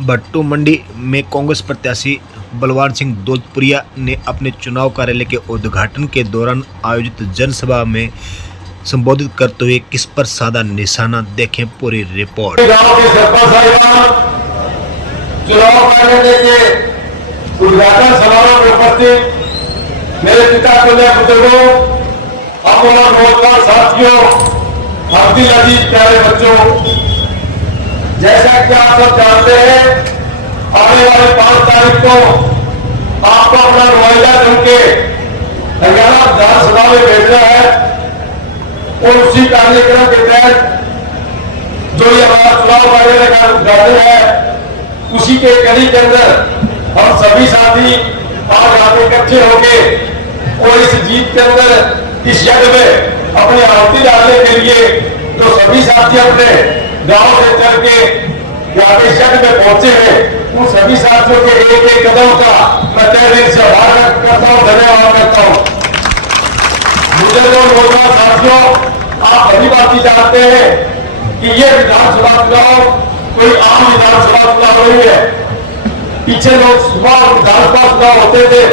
भट्टू मंडी में कांग्रेस प्रत्याशी बलवान सिंह दौलतपुरिया ने अपने चुनाव कार्यालय के उद्घाटन के दौरान आयोजित जनसभा में संबोधित करते हुए किस पर साधा निशाना, देखें पूरी रिपोर्ट। गांव के सरपंच साहिबान चुनाव कार्यालय के उद्घाटन समारोह में उपस्थित मेरे पिता तुल्य बुजुर्गों, अमर नौजवान साथियों, अब्दुल अजीज प्यारे बच्चों, जैसा कि आप सब जानते हैं, आने वाली 5 तारीख को आपको अपना नुमाइंदा चुन के हरियाणा विधानसभा में भेजना है और उसी कार्यक्रम के तहत जो ये हमारा चुनाव कार्यालय का उद्घाटन है, उसी के कड़ी के अंदर हम सभी साथी आज यहाँ पे इकट्ठे होंगे और इस जीत के अंदर इस यज्ञ में अपनी आहुति डालने के लिए जो सभी साथी अपने गांव से चल के यहाँ पे यज्ञ में पहुंचे हैं, उन सभी साथियों के एक एक कदम का मैं तहे दिल से आभार करता हूँ, धन्यवाद करता हूँ। बुजुर्गों, नौजवान साथियों, आप सभी बात जानते हैं कि ये विधानसभा चुनाव कोई आम विधानसभा चुनाव नहीं है। पीछे लोकसभा और विधानसभा चुनाव होते थे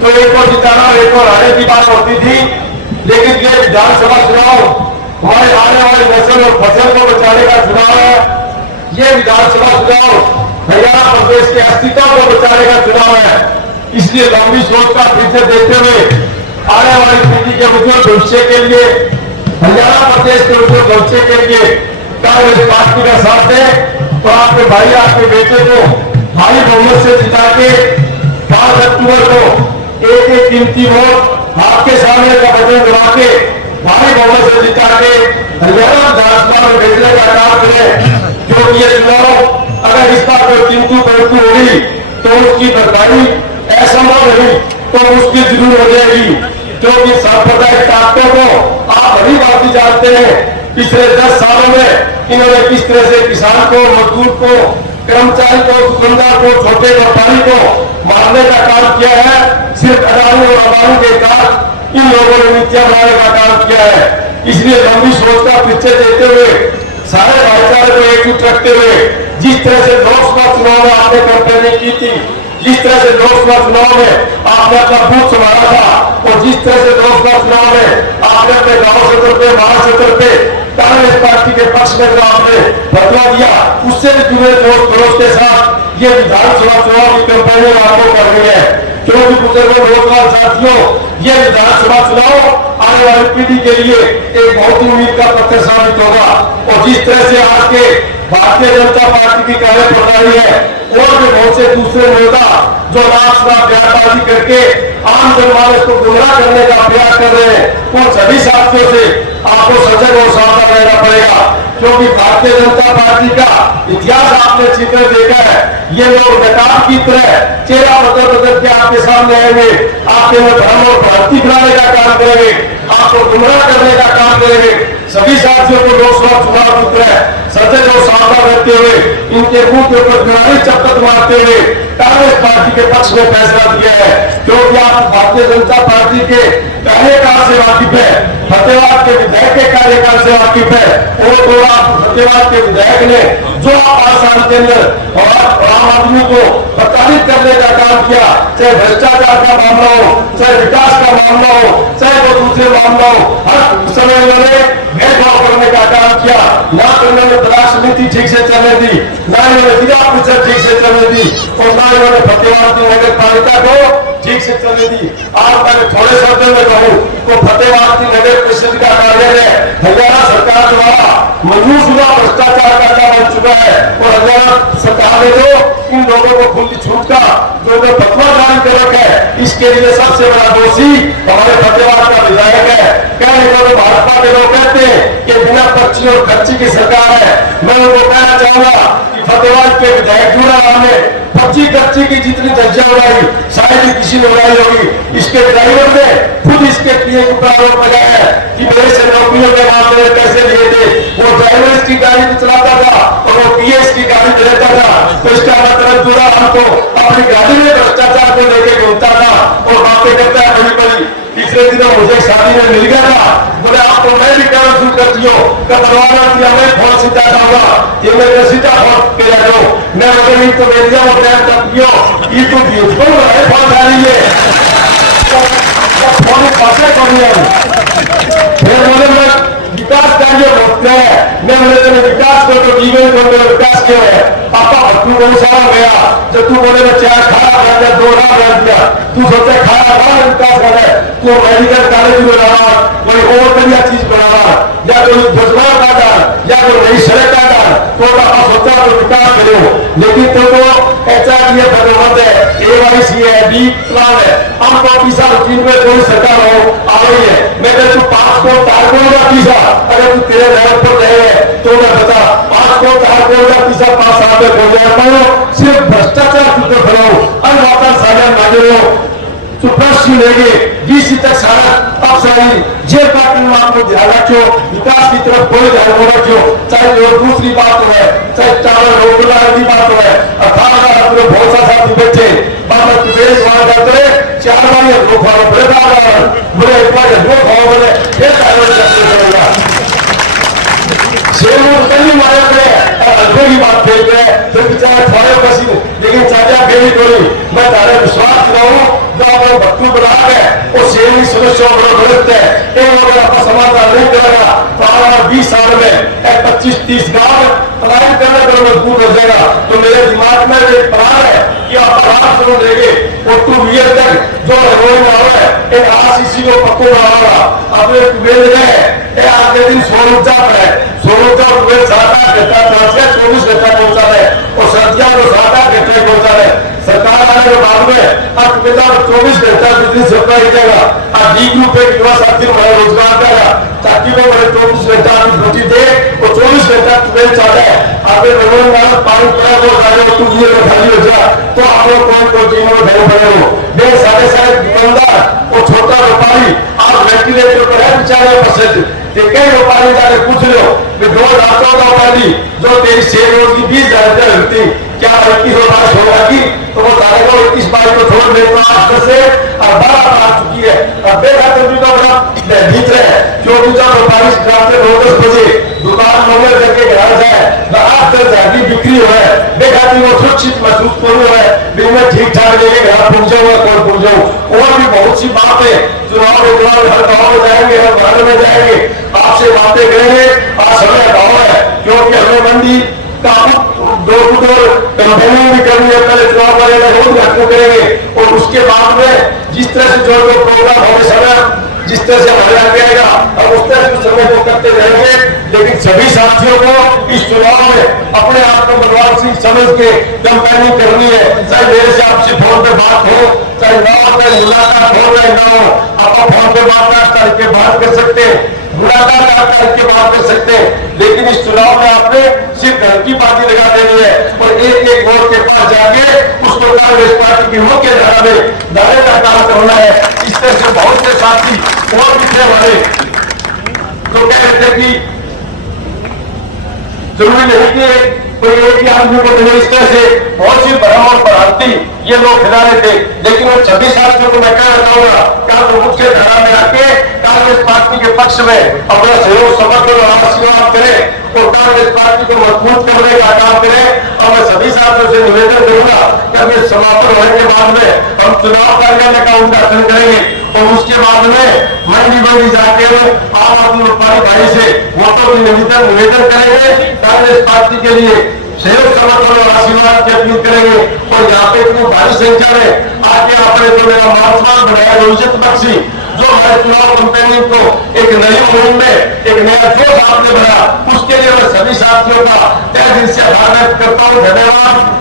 तो एक और जिताना एक और हारने की बात होती थी, लेकिन ये विधानसभा चुनाव हमारे आने वाली नस्ल और फसल को बचाने का चुनाव है। ये विधानसभा चुनाव हरियाणा प्रदेश के अस्तित्व को बचाने का चुनाव है। इसलिए लंबी सोच का पीछे देखते हुए आने वाली पीढ़ी के उज्जवल भविष्य के लिए, हरियाणा प्रदेश के उज्जवल भविष्य के लिए कांग्रेस पार्टी का साथ दे तो आपके भाई, आपके बेटे को भारी बहुमत से जिता के 5 अक्टूबर को एक एक कीमती वोट आपके सामने का बटन दबा के भारी बहुमत से जिता के हरियाणा विधानसभा में भेजने का काम करें, क्योंकि ये चुनाव अगर इसका कोई किंतु परंतु होगी तो उसकी भरपाई असंभव नहीं तो मुश्किल जरूर हो जाएगी, क्योंकि सांप्रदायिक ताकतों को आप सभी बात जानते हैं। पिछले 10 सालों में इन्होंने किस तरह से किसान को, मजदूर को, कर्मचारी को, दुकानदार को, छोटे व्यापारी को मारने का काम किया है। सिर्फ अडानी और अदानी के कारण इन लोगों ने नीतियां बनाने का काम किया है। इसलिए लंबी सोच का पीछे देते हुए, सारे भाईचारे को एकजुट रखते हुए, जिस तरह से लोकसभा चुनाव में आपने कैंपेनिंग की थी, जिस तरह से लोकसभा चुनाव में आपने अपना बूथ संभाला था और जिस तरह से लोकसभा चुनाव में आपने अपने गांव क्षेत्र पे, महाक्षेत्र पे कांग्रेस पार्टी के पक्ष में जो आपने बदला दिया, उससे भी जुड़े दोस्त पड़ोस के साथ ये विधानसभा चुनाव की कैंपेनिंग आपको करनी है। क्योंकि बुजुर्गों, नौजवान साथियों, ये विधानसभा चुनाव आने वाली पीढ़ी के लिए एक बहुत ही उम्मीद का पत्र साबित होगा। और जिस तरह से आज के भारतीय जनता पार्टी की कार्यप्रणाली है और भी बहुत से दूसरे नेता जो राष्ट्र बयानबाजी करके आम जनमानस को गुमराह करने का प्रयास कर रहे हैं, उन सभी साथियों से आपको सजग और सावधान रहना पड़ेगा, क्योंकि भारतीय जनता पार्टी का इतिहास आपने चित्र देखा है। ये लोग नकाब की तरह चेहरा बदल के आपके सामने आएंगे, आपके में भ्रम और भ्रांति फैलाने का काम करेंगे, आपको गुमराह करने का काम करेंगे। सभी साथियों को लोकसभा चुनाव उतरे सजग और सावधान रहते हुए, इनके मुंह के ऊपर जुड़ाई चप्पत मारते हुए कांग्रेस पार्टी के पक्ष में फैसला दिया है। क्योंकि आप भारतीय जनता पार्टी के पहले काल से वाकिफ है, फतेहाबाद के विधायक के कार्यकाल से वाकिफ है और तो फतेहाबाद के विधायक ने जो 5 साल के अंदर आम आदमी को प्रताड़ित करने का काम किया, चाहे भ्रष्टाचार का मामला हो, चाहे विकास का मामला हो, चाहे वो दूसरे मामला हो, हर समय उन्होंने भेदभाव करने का काम किया। ना तो इन्होंने तलाश नीति ठीक से चलने दी, ना इन्होंने जिला परिषद ठीक से चलने दी और ना इन्होंने फतेहाबाद की नगर पालिका को ठीक से चलने दी। आज मैं थोड़े शब्दों में कहूँ तो फतेहाबाद की नगर परिषद का कार्यालय हरियाणा सरकार द्वारा मंजूर शुदा भ्रष्टाचार का बन चुका है और हरियाणा सरकार ने जो इन लोगों को खुली छूट का जो फतवा जारी कर रखा है, इसके लिए सबसे बड़ा दोषी हमारे फतेहाबाद का विधायक है। कहने को तो भाजपा के लोग कहते हैं कि बिना पर्ची और खर्ची की सरकार है। मैं उनको कहना चाहूंगा कि फतेहाबाद के विधायक जुड़ा ने पर्ची खर्ची की जितनी चर्चा उड़ाई शायद ही किसी ने उड़ाई होगी। इसके ड्राइवर ने खुद इसके पीए के ऊपर आरोप लगाया है कि मेरे से नौकरियों के मामले में पैसे लिए थे। वो ड्राइवर इसकी गाड़ी को चलाता था और वो पीए इसकी गाड़ी चलाता था, तो इसका मतलब जुड़ा हमको अपनी गाड़ी में भ्रष्टाचार को लेके घूमता था और बातें करता है बड़ी बड़ी। पिछले दिनों मुझे शादी में मिल गया था, बोले आपको मैं भी काम शुरू कर दियो, कब बनवाना कि हमें फोन सीधा जाऊंगा, ये मैं सीधा फोन किया जाओ। मैं बोले तो मेरिया वो टाइम तक क्यों ये तो बिल्कुल है फोन डालिए फोन पासे करिए फिर बोले मैं विकास कार्य होते हैं मैं बोले तेरे विकास को तो जीवन को मेरा विकास क्यों है पापा तू बहुत सारा गया जब तू बोले मैं चाय खाया गया दोहरा गया दिया तू सोचे खाया खा विकास कर रहा है तू मेडिकल कॉलेज में रहा कोई और बढ़िया चीज बना या कोई भोजपुर का डाल या कोई नई सड़क का डाल तो पापा सोचा तो विकास करो लेकिन तो ऐसा ये भगवत है AYC है बी प्लान है हम तो पीसा रूटीन में कोई सरकार हो आ रही है मैं तू 5 को 4 करोड़ का पीसा अगर तू तेरे लेवल पर रहे तो मैं बता 5 को 4 करोड़ का पीसा 5 साल में हो जाए सिर्फ भ्रष्टाचार तुझे बनाओ अनवाता साझा मांगे हो तो प्रश्न लेंगे 20 तक सारा अब सारी जे पार्टी में आपको ध्यान रखो विकास की तरफ कोई ध्यान न रखो चाहे जो दूसरी बात है चाहे टावर रोकला की बात है 18 बहुत सा साथी बच्चे बाबा प्रदेश वहां जाते 4 बार लोग खाओ बड़े बोले एक बार लोग खाओ बोले ये टावर जाते चलेगा सेवन कहीं मारे पे अल्फे की बात फेल गए तो बेचारे थोड़े पसीने लेकिन चाचा बेली कोई मैं तारे विश्वास दिलाऊं जो भक्तु बना है वो सेवी सदस्यों को गलत है एक अगर आपका समाधान नहीं करेगा तो आने 20 साल में 25-30 गांव पलायन करने पर मजबूर हो जाएगा तो मेरे दिमाग में एक प्लान है कि आप आराम से देंगे और 2 ईयर तक जो रोज में आ रहा है एक RCC को पक्को बनाऊंगा अपने वेल गए आज के दिन सौर ऊर्जा पर है सौर ऊर्जा वेल 7-8 घंटा 24 घंटा पहुंचा है और सर्दियों को 7-8 घंटे पहुंचा है सरकार आने के बाद में अब 24 घंटा बिजली सप्लाई देगा और डी ग्रुप एक युवा साथी को रोजगार देगा ताकि वो 24 घंटा की ड्यूटी दे और 24 घंटा ट्वेल्व चल है अगर रोजगार पानी पड़ा वो गाड़ी में 2 ईयर में खाली हो जाए तो आप लोग कोई जीवन में घर बने हो मैं साढ़े दुकानदार और छोटा व्यापारी आप वेंटिलेटर पर है बेचारे परसेंट कई व्यापारी जाके पूछ लो कि 2 रातों का व्यापारी जो तेरी 6 रोज की 20,000 होती क्या 21 होगा की तो वो सारे को 21-22 को छोड़ देता आज से और बड़ा आ चुकी है अब देखा तो भी बड़ा भीतर है क्योंकि जब व्यापारी रात में 9-10 बजे दुकान मोबाइल करके घर जाए रात तक जागी बिक्री हो है देखा कि वो सुरक्षित महसूस करो है बिना ठीक ठाक लेके घर पहुंचे हुआ कौन पहुंचे और भी बहुत सी बात है चुनाव के दौरान हर गाँव में जाएंगे हर घर में जाएंगे आपसे बातें करेंगे आज समय गाँव है क्योंकि हमें मंडी का डोर टू डोर कैंपेनिंग भी करनी है पहले चुनाव वाले रोज घटना करेंगे और उसके बाद में जिस तरह से जो प्रोग्राम होने समय जिस तरह से हमारे आगे आएगा और उस तरह से समय को करते रहेंगे लेकिन सभी साथियों को इस चुनाव में अपने आप को बलवान सिंह समझ के कैंपेनिंग करनी है चाहे मेरे से आपसे फोन पे बात हो चाहे ना हो चाहे मुलाकात हो चाहे ना हो आप फोन पे करके बात कर सकते हैं मुलाकात करके बात कर सकते हैं लेकिन इस चुनाव में आपने सिर्फ घर की पार्टी लगा देनी है और एक वोट के पास जाके उसको कांग्रेस पार्टी की मुख्य धारा में डालने का काम करना है इस तरह से बहुत से साथी और पिछले वाले तो कह रहे थे कि जरूरी नहीं कि कोई एक ही आदमी को मिले इस तरह से बहुत सी भ्रम और भ्रांति ये लोग फैला रहे थे लेकिन वो 26 साथियों को मैं क्या बताऊंगा क्या तो मुख्य धारा में आके कांग्रेस पार्टी के पक्ष में अपना सहयोग समर्थन और आशीर्वाद करें और कांग्रेस पार्टी को मजबूत करने का काम करें और मैं सभी साथियों से निवेदन करूंगा कि अभी समापन होने के बाद में हम चुनाव कार्यालय का उद्घाटन करेंगे और उसके बाद में मंडी जाके आम आदमी व्यापारी भाई से वोटों की निवेदन करेंगे कांग्रेस पार्टी के लिए सहयोग समर्थन और आशीर्वाद की अपील करेंगे और यहाँ पे इतनी भारी संख्या में आके आपने जो मेरा महात्मा बनाया रोहित बख्शी जो हमारे चुनाव कैंपेनिंग को एक नई मुहिम में एक नया जोश आपने बनाया उसके लिए मैं सभी साथियों का तहे दिल से आभार व्यक्त करता हूँ धन्यवाद।